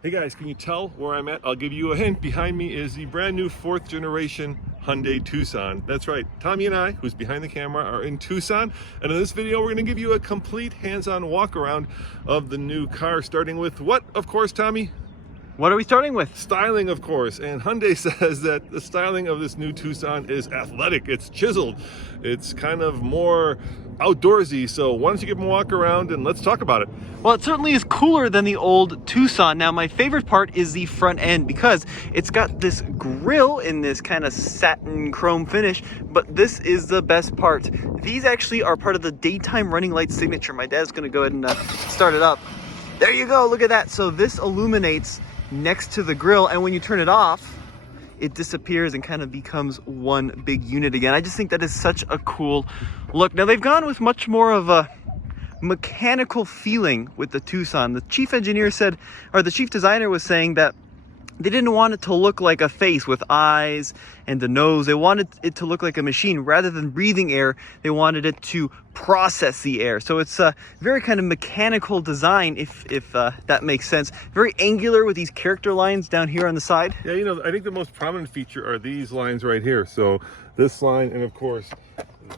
Hey guys, can you tell where I'm at? I'll give you a hint. Behind me is the brand new 4th generation Hyundai Tucson. That's right, Tommy and I, who's behind the camera, are in Tucson. And in this video, we're gonna give you a complete hands-on walk around of the new car, starting with what, of course, Tommy? What are we starting with? Styling, of course. And Hyundai says that the styling of this new Tucson is athletic, it's chiseled, it's kind of more outdoorsy. So why don't you give them a walk around and let's talk about it. Well, it certainly is cooler than the old Tucson. Now, my favorite part is the front end because it's got this grille in this kind of satin chrome finish, but this is the best part. These actually are part of the daytime running light signature. My dad's gonna go ahead and start it up. There you go, look at that. So this illuminates next to the grille, and when you turn it off, it disappears and kind of becomes one big unit again. I just think that is such a cool look. Now, they've gone with much more of a mechanical feeling with the Tucson. The chief engineer said, or the chief designer was saying that they didn't want it to look like a face with eyes and a nose. They wanted it to look like a machine. Rather than breathing air, they wanted it to process the air. So it's a very kind of mechanical design, if that makes sense. Very angular with these character lines down here on the side. Yeah, you know, I think the most prominent feature are these lines right here. So this line and, of course,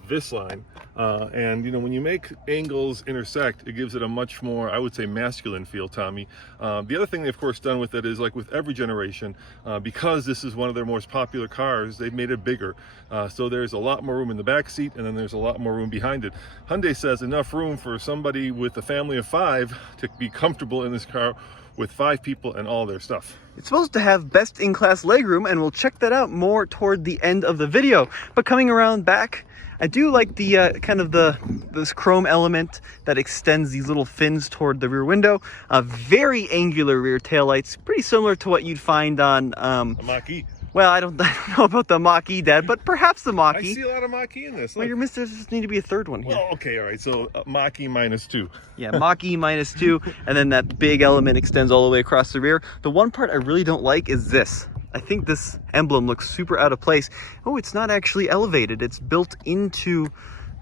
this line. And you know, when you make angles intersect, it gives it a much more, I would say, masculine feel, Tommy. The other thing they've, of course, done with it is, like with every generation, because this is one of their most popular cars, they've made it bigger. So there's a lot more room in the back seat, and then there's a lot more room behind it. Hyundai says enough room for somebody with a family of 5 to be comfortable in this car with 5 people and all their stuff. It's supposed to have best-in-class legroom, and we'll check that out more toward the end of the video. But coming around back, I do like the kind of this chrome element that extends these little fins toward the rear window. Very angular rear taillights, pretty similar to what you'd find on A Mach-E. well, I don't know about the Mach-E, Dad, but perhaps the Mach-E. I see a lot of Mach-E in this. Well, your mister just need to be a third one here. Well, okay, all right. So Mach-E -2. Yeah, Mach-E -2, and then that big element extends all the way across the rear. The one part I really don't like is this. I think this emblem looks super out of place. Oh, it's not actually elevated. It's built into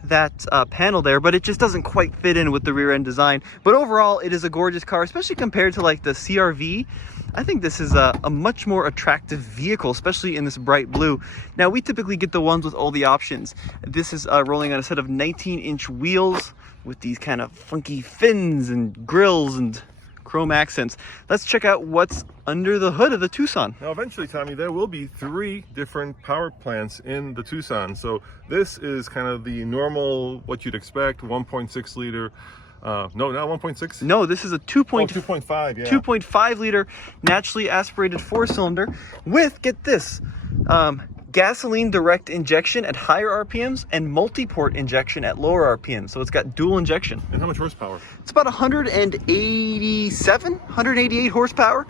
that panel there, but it just doesn't quite fit in with the rear end design. But overall, it is a gorgeous car, especially compared to like the CR-V. I think this is a much more attractive vehicle, especially in this bright blue. Now, we typically get the ones with all the options. This is rolling on a set of 19-inch wheels with these kind of funky fins and grills and chrome accents. Let's check out what's under the hood of the Tucson. Now, eventually, Tommy, there will be 3 different power plants in the Tucson. So this is kind of the normal, what you'd expect, 1.6 liter. No, not 1.6. No, this is a 2.5, yeah. 2.5 liter naturally aspirated 4-cylinder with, get this, gasoline direct injection at higher RPMs and multi-port injection at lower RPMs. So it's got dual injection. And how much horsepower? It's about 188 horsepower.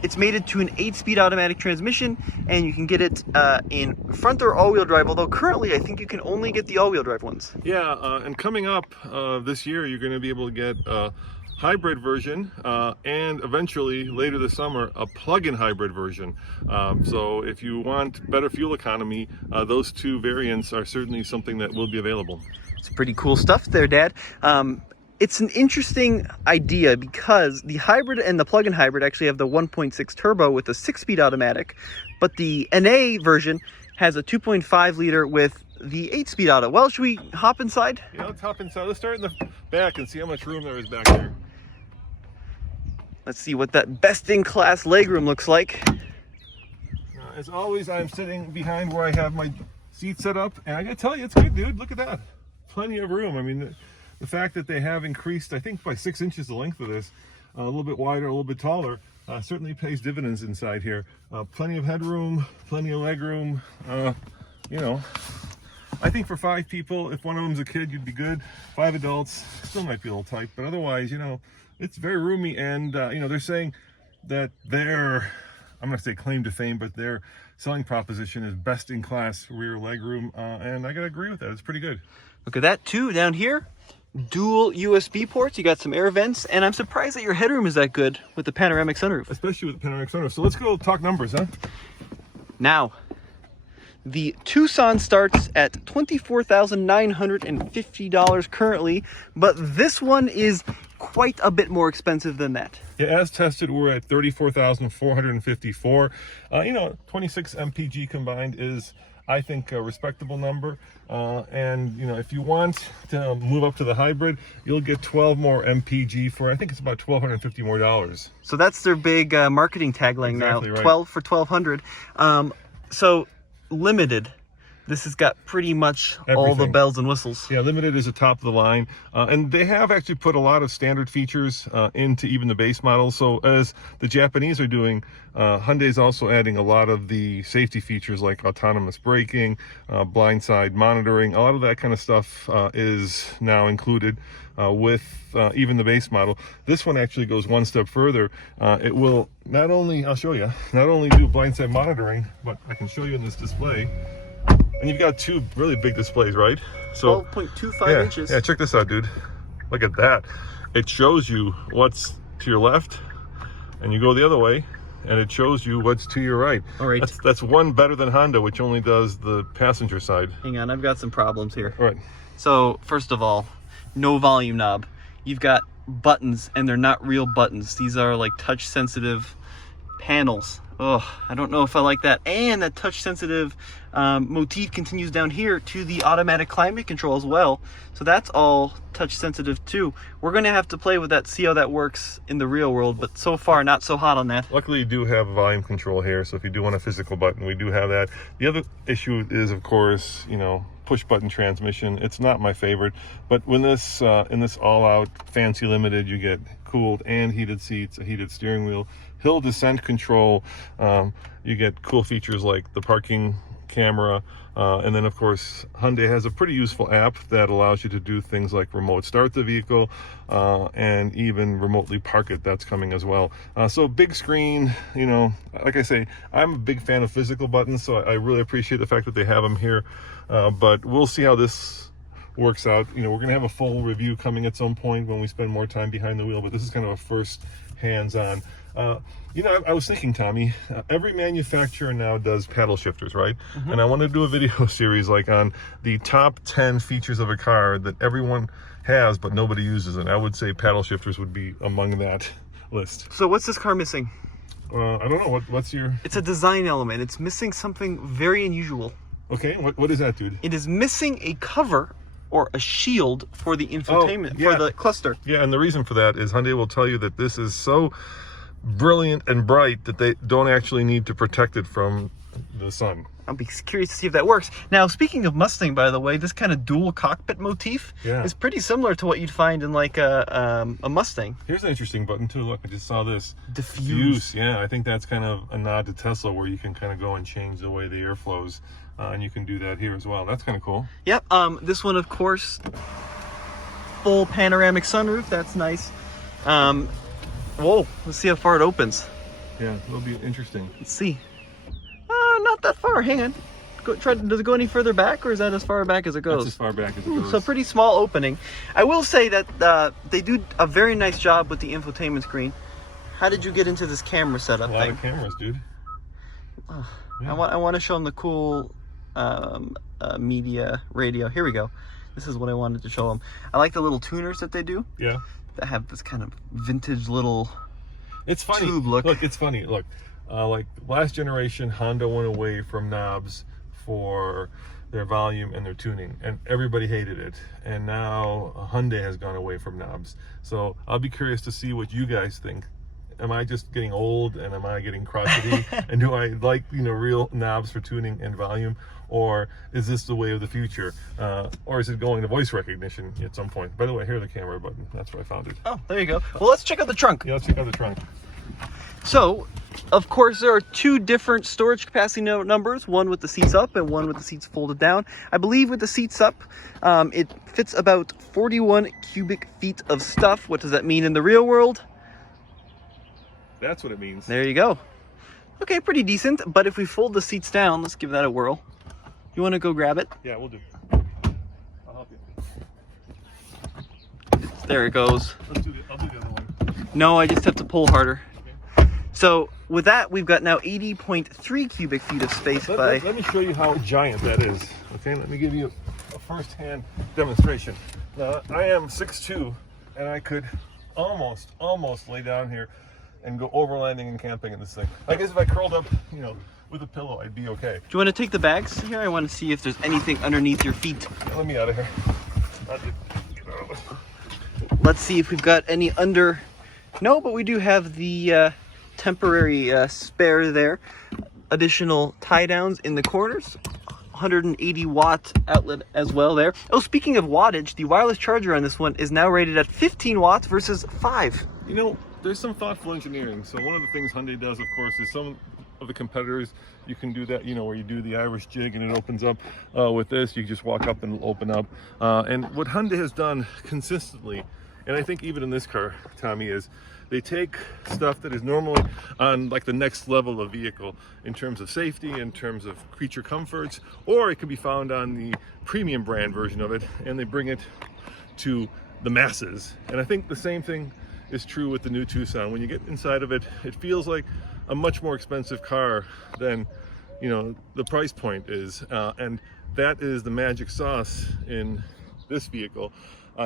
It's mated to an 8-speed automatic transmission, and you can get it in front or all-wheel drive, although currently I think you can only get the all-wheel drive ones. Yeah, and coming up this year, you're going to be able to get hybrid version and eventually later this summer a plug-in hybrid version. So if you want better fuel economy, those 2 variants are certainly something that will be available. It's pretty cool stuff there, Dad. It's an interesting idea because the hybrid and the plug-in hybrid actually have the 1.6 turbo with a 6-speed automatic, but the NA version has a 2.5 liter with the 8-speed auto. Well, should we hop inside? Yeah, let's hop inside. Let's start in the back and see how much room there is back here. Let's see what that best-in-class legroom looks like. As always, I'm sitting behind where I have my seat set up, and I gotta tell you, it's good, dude. Look at that. Plenty of room. I mean, the fact that they have increased, I think, by 6 inches the length of this, a little bit wider, a little bit taller, certainly pays dividends inside here. Plenty of headroom, plenty of legroom. You know, I think for 5 people, if one of them's a kid, you'd be good. 5 adults, still might be a little tight, but otherwise, you know, it's very roomy. And you know, they're saying that their, I'm gonna say claim to fame, but their selling proposition is best in class rear legroom, and I gotta agree with that. It's pretty good. Look at that too down here. Dual USB ports, you got some air vents, and I'm surprised that your headroom is that good with the panoramic sunroof. Especially with the panoramic sunroof. So let's go talk numbers, huh? Now, the Tucson starts at $24,950 currently, but this one is quite a bit more expensive than that. Yeah, as tested, we're at 34,454. 26 mpg combined is, I think, a respectable number. And if you want to move up to the hybrid, you'll get 12 more mpg for, I think it's about $1,250 more. So that's their big marketing tagline Exactly now. right. 12 for 1,200. So limited. This has got pretty much all the Everything. bells and whistles. Yeah, limited is a top of the line, and they have actually put a lot of standard features into even the base model. So as the Japanese are doing, Hyundai's also adding a lot of the safety features like autonomous braking, blind side monitoring. A lot of that kind of stuff is now included with even the base model. This one actually goes one step further. It will not only, I'll show you, not only do blind side monitoring, but I can show you in this display. And you've got two really big displays, right? So 12.25 inches. Yeah, check this out, dude. Look at that. It shows you what's to your left, and you go the other way, and it shows you what's to your right. All right. That's one better than Honda, which only does the passenger side. Hang on, I've got some problems here. All right. So first of all, no volume knob. You've got buttons, and they're not real buttons. These are like touch sensitive panels. Oh, I don't know if I like that. And that touch sensitive motif continues down here to the automatic climate control as well. So that's all touch sensitive too. We're gonna have to play with that, see how that works in the real world, but so far not so hot on that. Luckily you do have volume control here, so if you do want a physical button, we do have that. The other issue is, of course, push button transmission. It's not my favorite, but when this in this all-out fancy limited, you get cooled and heated seats, a heated steering wheel, hill descent control. You get cool features like the parking camera, and then of course Hyundai has a pretty useful app that allows you to do things like remote start the vehicle and even remotely park it. That's coming as well. So big screen, like I say, I'm a big fan of physical buttons, so I really appreciate the fact that they have them here, but we'll see how this works out. We're gonna have a full review coming at some point when we spend more time behind the wheel, but this is kind of a first hands-on. I was thinking, Tommy, every manufacturer now does paddle shifters, right? Mm-hmm. And I want to do a video series like on the top 10 features of a car that everyone has but nobody uses, and I would say paddle shifters would be among that list. So what's this car missing? I don't know. What's your... It's a design element. It's missing something very unusual. Okay, what is that, dude? It is missing a cover or a shield for the infotainment, for the cluster. Yeah, and the reason for that is Hyundai will tell you that this is so brilliant and bright that they don't actually need to protect it from the sun. I'll be curious to see if that works. Now, speaking of Mustang, by the way, this kind of dual cockpit motif is pretty similar to what you'd find in like a Mustang. Here's an interesting button too. Look, I just saw this. Diffuse. Yeah, I think that's kind of a nod to Tesla, where you can kind of go and change the way the air flows, and you can do that here as well. That's kind of cool. Yep. This one, of course, full panoramic sunroof. That's nice. Whoa, let's see how far it opens. Yeah, it'll be interesting. Let's see. Not that far. Hang on. Does it go any further back, or is that as far back as it goes? That's as far back as it goes. So pretty small opening. I will say that they do a very nice job with the infotainment screen. How did you get into this camera setup thing? A lot of cameras, dude. Oh, yeah. I want to show them the cool media radio. Here we go. This is what I wanted to show them. I like the little tuners that they do. Yeah. That have this kind of vintage little tube look. Look, it's funny. Look, like last generation, Honda went away from knobs for their volume and their tuning, and everybody hated it. And now Hyundai has gone away from knobs. So I'll be curious to see what you guys think. Am I just getting old, and am I getting crotchety? And do I like real knobs for tuning and volume, or is this the way of the future? Or is it going to voice recognition at some point? By the way, here's the camera button. That's where I found it. Oh, there you go. Well, let's check out the trunk. Yeah, let's check out the trunk. So, of course, there are two different storage capacity numbers, one with the seats up and one with the seats folded down. I believe with the seats up, it fits about 41 cubic feet of stuff. What does that mean in the real world? That's what it means. There you go. Okay, pretty decent. But if we fold the seats down, let's give that a whirl. You want to go grab it? Yeah, we'll do. I'll help you. There it goes. I'll do the other one. No, I just have to pull harder. Okay. So with that, we've got now 80.3 cubic feet of space. Let me show you how giant that is. Okay, let me give you a first-hand demonstration. Now, I am 6'2", and I could almost lay down here and go overlanding and camping in this thing. I guess if I curled up, you know, with a pillow, I'd be okay. Do you want to take the bags here? I want to see if there's anything underneath your feet. Let me out of here. Let's see if we've got any under. No, but we do have the temporary spare there. Additional tie downs in the corners. 180 watt outlet as well there. Oh, speaking of wattage, the wireless charger on this one is now rated at 15 watts versus 5. You know, there's some thoughtful engineering. So one of the things Hyundai does, of course, is some of the competitors, you can do that, you know, where you do the Irish jig and it opens up. With this, you just walk up and it'll open up. And what Hyundai has done consistently, and I think even in this car, Tommy, is they take stuff that is normally on like the next level of vehicle in terms of safety, in terms of creature comforts, or it could be found on the premium brand version of it, and they bring it to the masses. And I think the same thing is true with the new Tucson. When you get inside of it, it feels like a much more expensive car than, you know, the price point is. And that is the magic sauce in this vehicle.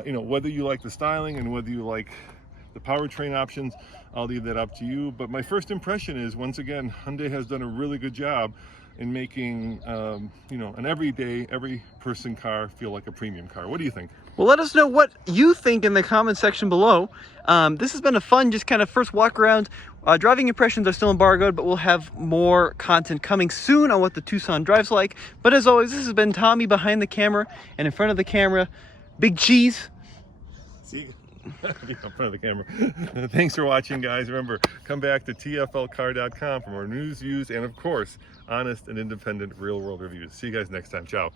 You know, whether you like the styling and whether you like the powertrain options, I'll leave that up to you. But my first impression is, once again, Hyundai has done a really good job in making, you know, an everyday, every person car feel like a premium car. What do you think? Well, let us know what you think in the comment section below. This has been a fun, just kind of first walk around. Driving impressions are still embargoed, but we'll have more content coming soon on what the Tucson drives like. But as always, this has been Tommy behind the camera, and in front of the camera, Big Cheese. See, in front of the camera. Thanks for watching, guys. Remember, come back to tflcar.com for more news, views, and of course, honest and independent real world reviews. See you guys next time. Ciao.